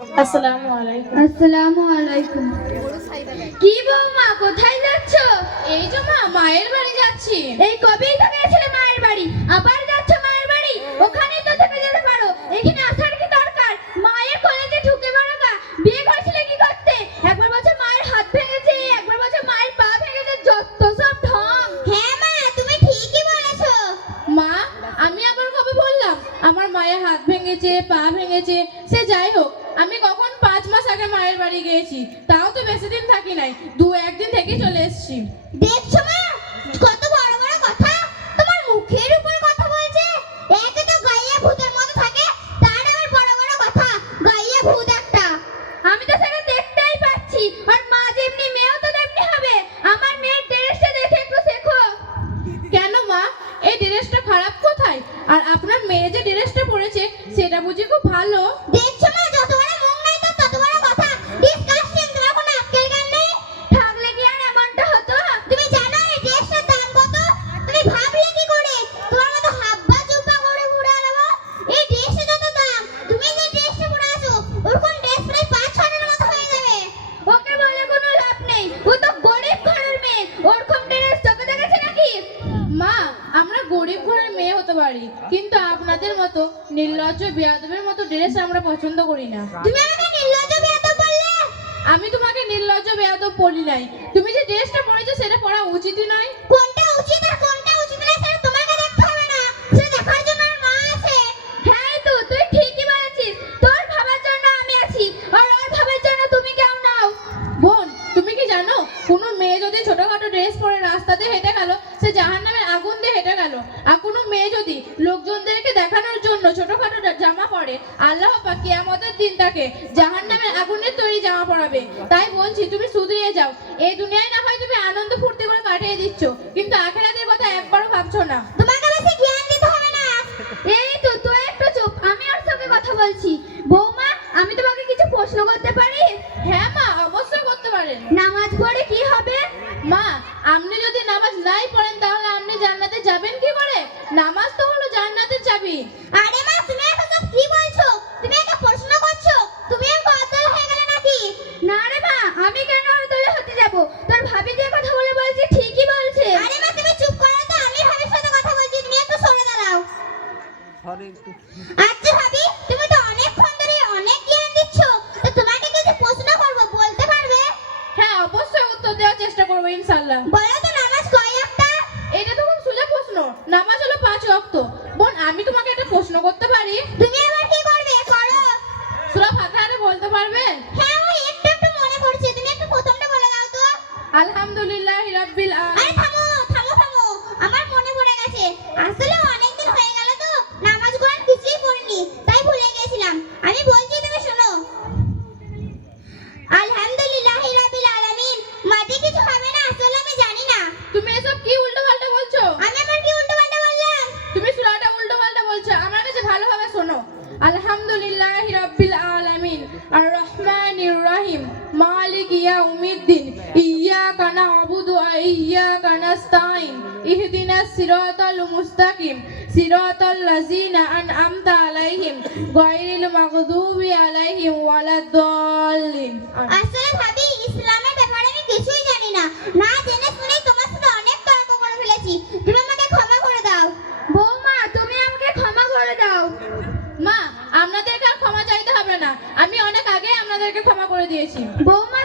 আসসালামু আলাইকুম। আসসালামু আলাইকুম। কি বৌমা, কোথায় যাচ্ছ? এই যে মা, মায়ের বাড়ি যাচ্ছি। এই কবেই তো গেছিলে মায়ের বাড়ি, আবার যাচ্ছ মায়ের বাড়ি? ওখানেই তো থেকে যেতে পারো, এখানে আসার কি দরকার? মায়ের কলেজে ঢুকে পড়ো গা। বিয়ে করেছিলে কি করতে? একবার বলছো মায়ের হাত ভেঙেছে, একবার বলছো মায়ের পা ভেঙেছে, যত সব ঢং। হ্যাঁ মা, তুমি ঠিকই বলেছো। মা, আমি আবার কবে বললাম আমার মায়ের হাত ভেঙেছে, পা ভেঙেছে? সে যাই হোক, আমি কখন 5 মাস আগে মায়ের বাড়ি গিয়েছি, তাও তো বেশি দিন থাকি নাই, 2-1 দিন থেকে চলে এসেছি। দেখছো মা, কত বড় বড় কথা, তোমার মুখের উপর কথা বলছে। একে তো গাইয়া ভূতের মতো থাকে, তার আবার বড় বড় কথা, গাইয়া ভূত একটা। আমি তো সেটা দেখতেই পাচ্ছি, আর মা যেমনি মেয়েও তো তেমনি হবে। আমার মেয়ের ড্রেসটা দেখে একটু শেখো। কেন মা, এই ড্রেসটা খারাপ কোথায়? আর আপনার মেয়ে যে ড্রেসটা পরেছে সেটা বুঝি খুব ভালো? দেখছো মা, যত বড় মুখ নাই তো তত বড় কথা। ডিসকাস্টিং, তোমার কোনো আক্কেল জ্ঞান নেই? থাকলে কি আর এমনটা হতো? তুমি জানো এই ড্রেসটার দাম কত? তুমি ভাবলে কি করে তোমার মতো হাব্বা জুব্বা করে ঘুরে বেড়াবো? এই ড্রেসের যত দাম, তুমি যে ড্রেসটা পরে আছো ওরকম ড্রেস প্রায় 5-6 মতো হয়ে যাবে। ওকে বলে কোনো লাভ নেই, ও তো গরিব ঘরের মেয়ে, ওরকম ড্রেস তোকে দেখেছে নাকি? মা, আমরা গরিব ঘরের মেয়ে হতে পারি, কিন্তু আপনাদের মতো নির্লজ্জ বেয়াদবের মতো ড্রেস আমরা পছন্দ করি না। তুমি আমাকে নির্লজ্জ বেয়াদব বললে? আমি তোমাকে নির্লজ্জ বেয়াদব বলি নাই। তুমি যে ড্রেসটা পরেছো সেটা পরা উচিতই নয়। কোনটা উচিত আর কোনটা উচিত না সেটা তোমাকে দেখতে হবে না, সেটা দেখার জন্য আমার মা আছে। হ্যাঁ তো তুই ঠিকই বলেছিস, তোর ভাবার জন্য আমি আছি, আর ওর ভাবার জন্য তুমি কেউ নাও। বোন, তুমি কি জানো কোনো মেয়ে যদি ছোটখাটো ড্রেস পরে রাস্তাতে হেঁটে গেল, সে জাহান্নামের আগুন দিয়ে হেঁটে গেল। আর কোনো মেয়ে যদি লোকজনদেরকে দেখানোর জন্য ছোটখাটো জামা পরে, আল্লাহ পাক কিয়ামতের দিন তাকে জাহান্নামের আগুনের তৈরি জামা পরাবে। তাই বলছি তুমি শুধরিয়ে যাও। এই দুনিয়ায় না হয় তুমি আনন্দ ফুর্তি করে কাটিয়ে দিচ্ছ, কিন্তু আখিরাতের কথা একবারও ভাবছো না। তোমাকে বেশি জ্ঞান দিতে হবে না। এই তো তুই একটু চুপ, আমি ওর সঙ্গে কথা বলছি। বৌমা, আমি তোমাকে কিছু প্রশ্ন করতে পারি? হ্যাঁ মা, অবশ্যই করতে পারেন। নামাজ পড়ে কি হবে? মা, আপনি যদি নামাজ নাই পড়েন তাহলে আপনি জান্নাতে যাবেন কি করে? নামাজ তো হলো জান্নাতের চাবি। আরে মা, তুমি এখন সব কি বলছো? তুমি একটা প্রশ্ন করছো, তুমি আর অদল হয়ে গেলে নাকি? না রে মা, আমি কেন অদলে হতে যাব? তোর ভাবি যে কথা বলে বলছে ঠিকই বলছে। আরে মা, তুমি চুপ করো তো, আমি ভাবির সাথে কথা বলছি, তুমি একটু সরে দাঁড়াও। আচ্ছা ভাবি, তুমি তো অনেকক্ষণ ধরে অনেক জ্ঞান দিচ্ছ, তো তোমাকে কিছু প্রশ্ন করব, বলতে পারবে? হ্যাঁ, অবশ্যই উত্তর দেওয়ার চেষ্টা করবো ইনশাআল্লাহ। বলো তো, নামাজ কয় ওয়াক্ত? এটা তো খুব সোজা প্রশ্ন। নামাজ হলো 5 ওয়াক্ত। বোন, আমি তোমাকে একটা প্রশ্ন করতে পারি? তুমি আবার কি করবে, করো। সূরা ফাতিহাটা বলতে পারবেন? হ্যাঁ, ওই একটু একটু মনে পড়ছে, তুমি একটু প্রথমটা বলে দাও তো। আলহামদুলিল্লাহি রাব্বিল আরে আলামিন। থামো থামো থামো, আমার মনে পড়ে গেছে। আসলে অনেকদিন হয়ে গেল তো নামাজ কোরআন কিছুই পড়িনি, তাই ভুলে গেছিলাম। আমি বলছি, তুমি শোনো। আলহামদুলিল্লাহি রাব্বিল আলামিন। মাঝে কিছু হবে না, আসলে আমি জানি না। তুমি এসব কি উল্টোপাল্টা বলছো? আমি আবার কি উল্টোপাল্টা বললাম? তুমি সূরাটা উল্টোপাল্টা বলছো। আমার কাছে ভালোভাবে শোনো। আলহামদুলিল্লাহি রাব্বিল আলামিন, আর রহমানির রহিম, মালিক ইয়াউমিদ্দিন, ইয়্যাকা না'বুদু ওয়া ইয়্যাকা নাস্তাঈন, ইহদিনাস সিরাতাল মুস্তাকিম, সিরাতাল লাযিনা আন'আমতা আলাইহিম, গায়রিল মাগদুবি আলাইহিম ওয়ালাদ-দাল্লিন। আসলে ভাবি, ইসলামের ব্যাপারে আমি কিছুই জানি না, না জেনে শুনেই তোমার সাথে অনেক তর্ক করে ফেলেছি, তুমি আমাকে ক্ষমা করে দাও। বৌমা, তুমি আমাকে ক্ষমা করে দাও। মা, আপনাদেরকে আর ক্ষমা চাইতে হবে না, আমি অনেক আগে আপনাদেরকে ক্ষমা করে দিয়েছি। বৌমা,